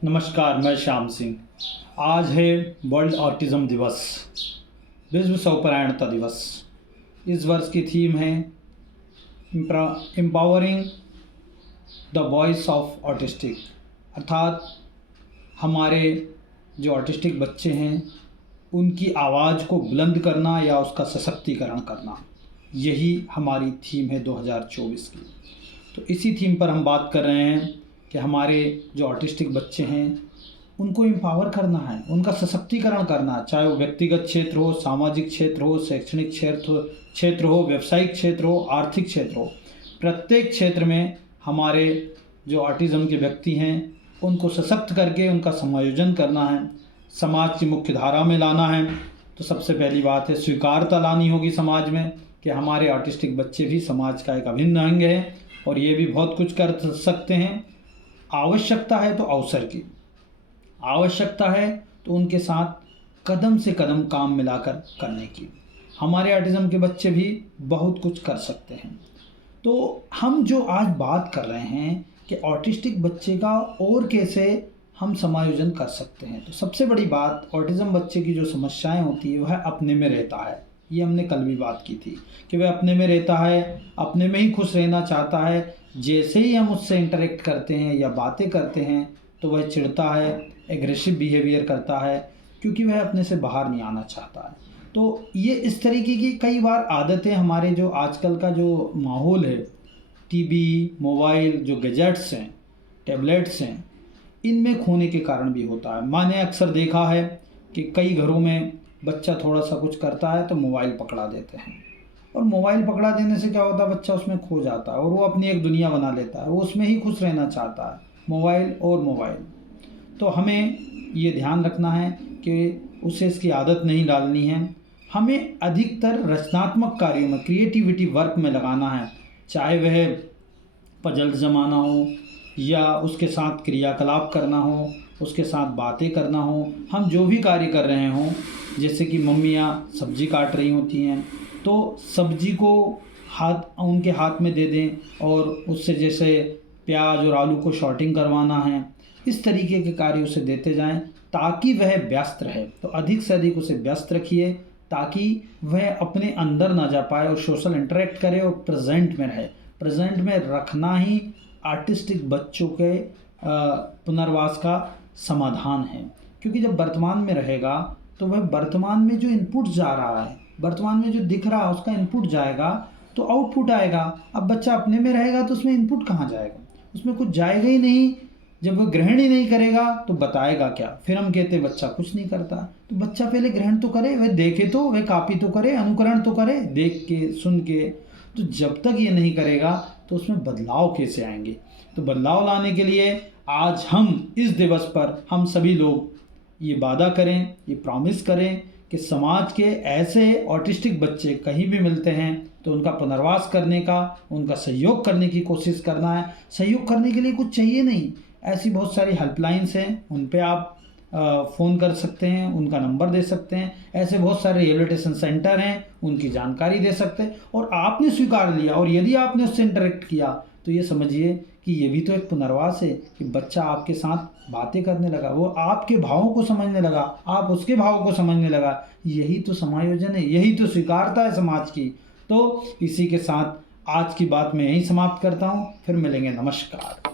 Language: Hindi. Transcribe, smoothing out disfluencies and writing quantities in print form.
नमस्कार, मैं श्याम सिंह। आज है वर्ल्ड ऑटिज़म दिवस, विश्व स्वपरायणता दिवस। इस वर्ष की थीम है empowering the voice of autistic, अर्थात हमारे जो ऑटिस्टिक बच्चे हैं उनकी आवाज़ को बुलंद करना या उसका सशक्तिकरण करना। यही हमारी थीम है 2024 की। तो इसी थीम पर हम बात कर रहे हैं कि हमारे जो ऑटिस्टिक बच्चे हैं उनको एम्पावर करना है, उनका सशक्तिकरण करना है, चाहे वो व्यक्तिगत क्षेत्र हो, सामाजिक क्षेत्र हो, शैक्षणिक क्षेत्र हो, व्यावसायिक क्षेत्र हो, आर्थिक क्षेत्र हो। प्रत्येक क्षेत्र में हमारे जो ऑटिज़म के व्यक्ति हैं उनको सशक्त करके उनका समायोजन करना है, समाज की मुख्य धारा में लाना है। तो सबसे पहली बात है स्वीकारता लानी होगी समाज में कि हमारे ऑटिस्टिक बच्चे भी समाज का एक अभिन्न अंग है और ये भी बहुत कुछ कर सकते हैं। आवश्यकता है तो अवसर की, आवश्यकता है तो उनके साथ कदम से कदम काम मिलाकर करने की। हमारे ऑटिज़म के बच्चे भी बहुत कुछ कर सकते हैं। तो हम जो आज बात कर रहे हैं कि ऑटिस्टिक बच्चे का और कैसे हम समायोजन कर सकते हैं। तो सबसे बड़ी बात, ऑटिज़म बच्चे की जो समस्याएं होती है वह अपने में रहता है। ये हमने कल भी बात की थी कि वह अपने में रहता है, अपने में ही खुश रहना चाहता है। जैसे ही हम उससे इंटरेक्ट करते हैं या बातें करते हैं तो वह चिढ़ता है, एग्रेसिव बिहेवियर करता है, क्योंकि वह अपने से बाहर नहीं आना चाहता है। तो ये इस तरीके की कई बार आदतें हमारे जो आजकल का जो माहौल है, टीवी, मोबाइल, जो गैजेट्स हैं, टैबलेट्स हैं, इनमें खोने के कारण भी होता है। मैंने अक्सर देखा है कि कई घरों में बच्चा थोड़ा सा कुछ करता है तो मोबाइल पकड़ा देते हैं, और मोबाइल पकड़ा देने से क्या होता है, बच्चा उसमें खो जाता है और वो अपनी एक दुनिया बना लेता है, वो उसमें ही खुश रहना चाहता है, मोबाइल और मोबाइल। तो हमें ये ध्यान रखना है कि उसे इसकी आदत नहीं डालनी है। हमें अधिकतर रचनात्मक कार्यों में, क्रिएटिविटी वर्क में लगाना है, चाहे वह पजल जमाना हो या उसके साथ क्रियाकलाप करना हो, उसके साथ बातें करना हो। हम जो भी कार्य कर रहे हों, जैसे कि मम्मियाँ सब्जी काट रही होती हैं तो सब्जी को उनके हाथ में दे दें और उससे जैसे प्याज और आलू को शॉर्टिंग करवाना है, इस तरीके के कार्य उसे देते जाएं ताकि वह व्यस्त रहे। तो अधिक से अधिक उसे व्यस्त रखिए ताकि वह अपने अंदर ना जा पाए और सोशल इंटरेक्ट करे और प्रेजेंट में रहे। प्रेजेंट में रखना ही आर्टिस्टिक बच्चों के पुनर्वास का समाधान है, क्योंकि जब वर्तमान में रहेगा तो वह वर्तमान में जो इनपुट जा रहा है, वर्तमान में जो दिख रहा है उसका इनपुट जाएगा तो आउटपुट आएगा। अब बच्चा अपने में रहेगा तो उसमें इनपुट कहाँ जाएगा, उसमें कुछ जाएगा ही नहीं। जब वह ग्रहण ही नहीं करेगा तो बताएगा क्या। फिर हम कहते हैं बच्चा कुछ नहीं करता। तो बच्चा पहले ग्रहण तो करे, वह देखे तो, वह कॉपी तो करे, अनुकरण तो करे, देख के सुन के। तो जब तक ये नहीं करेगा तो उसमें बदलाव कैसे आएंगे। तो बदलाव लाने के लिए आज हम इस दिवस पर हम सभी लोग ये वादा करें, ये प्रॉमिस करें कि समाज के ऐसे ऑटिस्टिक बच्चे कहीं भी मिलते हैं तो उनका पुनर्वास करने का, उनका सहयोग करने की कोशिश करना है। सहयोग करने के लिए कुछ चाहिए नहीं, ऐसी बहुत सारी हेल्पलाइंस हैं, उन पे आप फ़ोन कर सकते हैं, उनका नंबर दे सकते हैं। ऐसे बहुत सारे रिहेबिलिटेशन सेंटर हैं, उनकी जानकारी दे सकते हैं। और आपने स्वीकार लिया और यदि आपने उससे इंटरेक्ट किया तो ये समझिए कि ये भी तो एक पुनर्वास है कि बच्चा आपके साथ बातें करने लगा, वो आपके भावों को समझने लगा, आप उसके भावों को समझने लगा। यही तो समायोजन है, यही तो स्वीकारता है समाज की। तो इसी के साथ आज की बात मैं यहीं समाप्त करता हूँ, फिर मिलेंगे। नमस्कार।